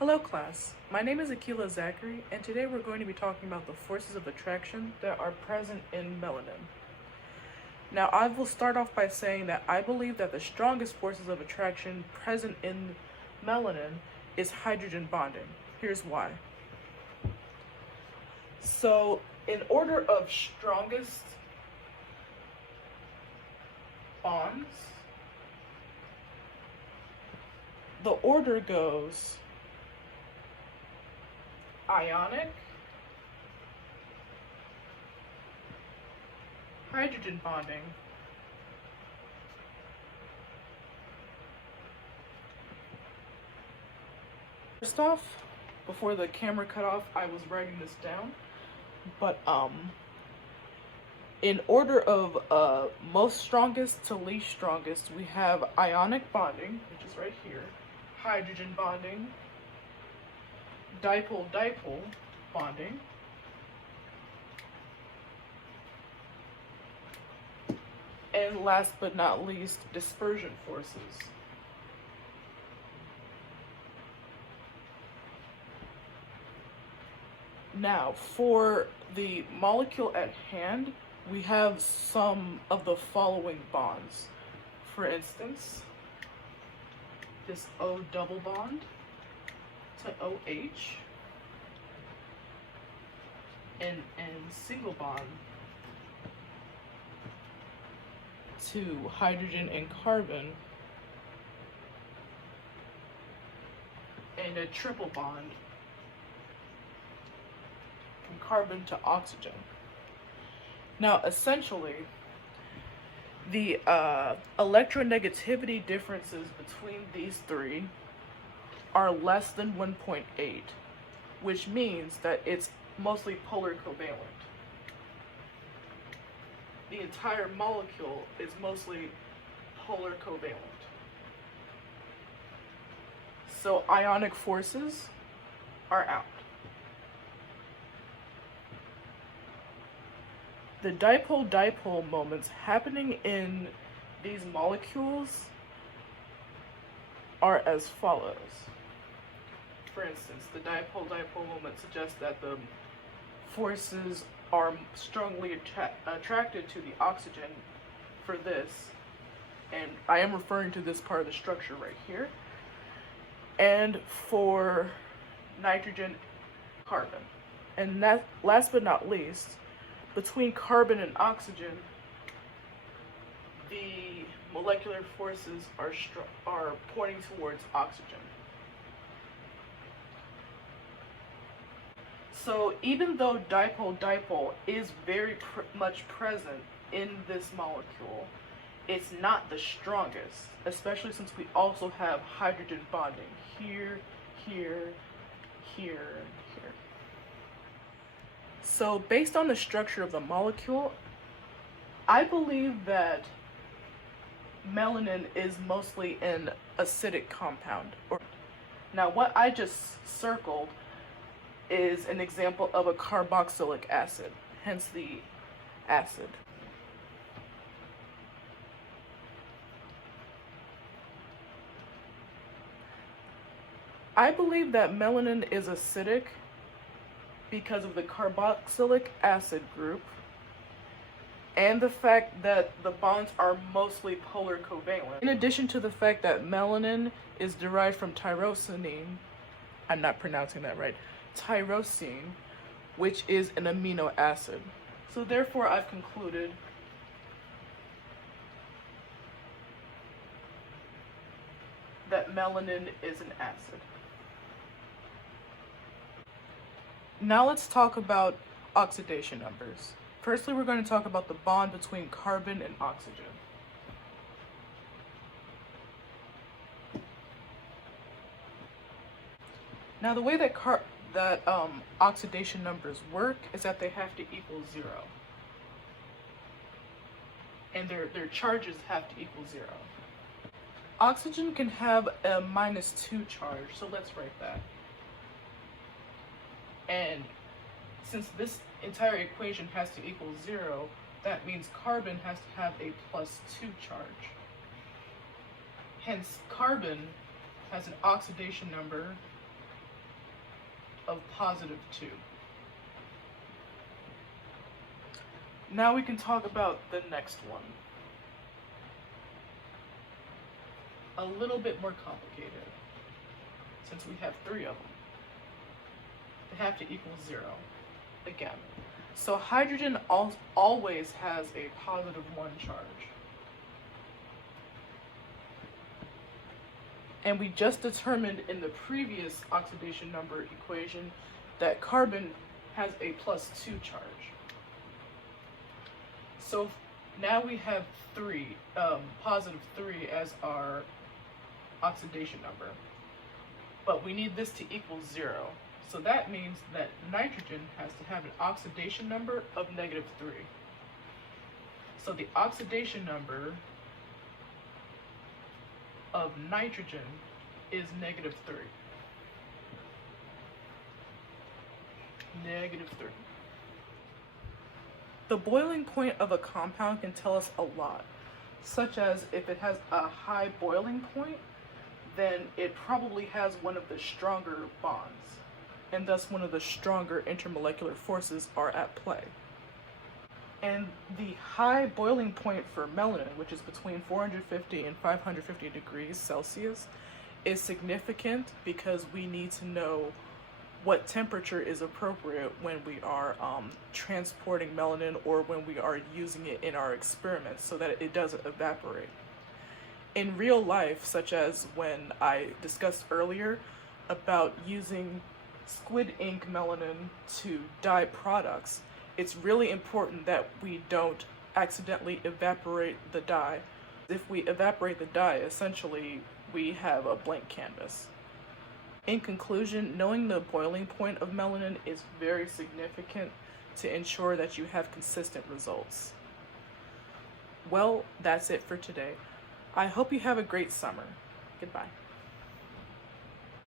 Hello class, my name is Akila Zachary, and today we're going to be talking about the forces of attraction that are present in melanin. Now I will start off by saying that I believe that the strongest forces of attraction present in melanin is hydrogen bonding. Here's why. So in order of strongest bonds, the order goes ionic, hydrogen bonding, first off, before the camera cut off, I was writing this down, but in order of most strongest to least strongest, we have ionic bonding, which is right here, hydrogen bonding, dipole-dipole bonding, and last but not least, dispersion forces. Now, for the molecule at hand, we have some of the following bonds. For instance, this O double bond to OH, and single bond to hydrogen and carbon, and a triple bond from carbon to oxygen. Now, essentially, the electronegativity differences between these three are less than 1.8, which means that it's mostly polar covalent. The entire molecule is mostly polar covalent. So ionic forces are out. The dipole-dipole moments happening in these molecules are as follows. For instance, the dipole-dipole moment suggests that the forces are strongly attracted to the oxygen for this, and I am referring to this part of the structure right here, and for nitrogen, carbon. And that, last but not least, between carbon and oxygen, the molecular forces are pointing towards oxygen. So even though dipole-dipole is very much present in this molecule, it's not the strongest, especially since we also have hydrogen bonding here, here, here, and here. So based on the structure of the molecule, I believe that melanin is mostly an acidic compound. Now what I just circled is an example of a carboxylic acid, hence the acid. I believe that melanin is acidic because of the carboxylic acid group and the fact that the bonds are mostly polar covalent. In addition to the fact that melanin is derived from tyrosine, I'm not pronouncing that right, tyrosine, which is an amino acid. So therefore I've concluded that melanin is an acid. Now let's talk about oxidation numbers. Firstly, we're going to talk about the bond between carbon and oxygen. Now the way that oxidation numbers work is that they have to equal 0. And their charges have to equal 0. Oxygen can have a -2 charge, so let's write that. And since this entire equation has to equal 0, that means carbon has to have a +2 charge. Hence, carbon has an oxidation number of positive 2. Now we can talk about the next one. A little bit more complicated, since we have 3 of them. They have to equal 0 again. So hydrogen always has a positive 1 charge. And we just determined in the previous oxidation number equation that carbon has a +2 charge. So now we have positive 3 as our oxidation number. But we need this to equal 0. So that means that nitrogen has to have an oxidation number of -3. So the oxidation number of nitrogen is -3. -3. The boiling point of a compound can tell us a lot, such as if it has a high boiling point, then it probably has one of the stronger bonds, and thus one of the stronger intermolecular forces are at play. And the high boiling point for melanin, which is between 450 and 550 degrees Celsius, is significant because we need to know what temperature is appropriate when we are transporting melanin or when we are using it in our experiments so that it doesn't evaporate. In real life, such as when I discussed earlier about using squid ink melanin to dye products, it's really important that we don't accidentally evaporate the dye. If we evaporate the dye, essentially we have a blank canvas. In conclusion, knowing the boiling point of melanin is very significant to ensure that you have consistent results. Well, that's it for today. I hope you have a great summer. Goodbye.